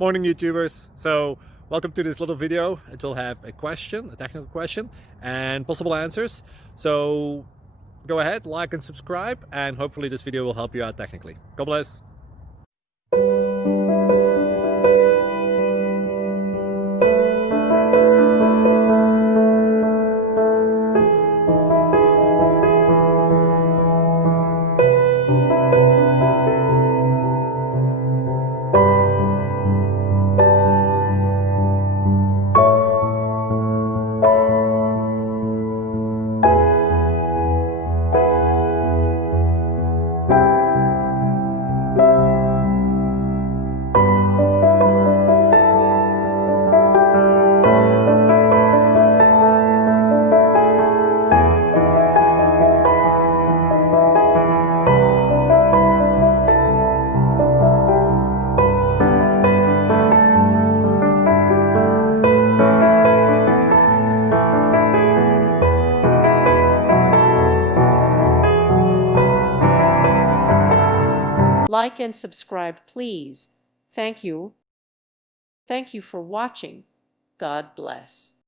Morning, YouTubers. So welcome to this little video. It will have a question, a technical question, and possible answers. So go ahead, like and subscribe, and hopefully this video will help you out technically. God bless. Like and subscribe, please. Thank you. Thank you for watching. God bless.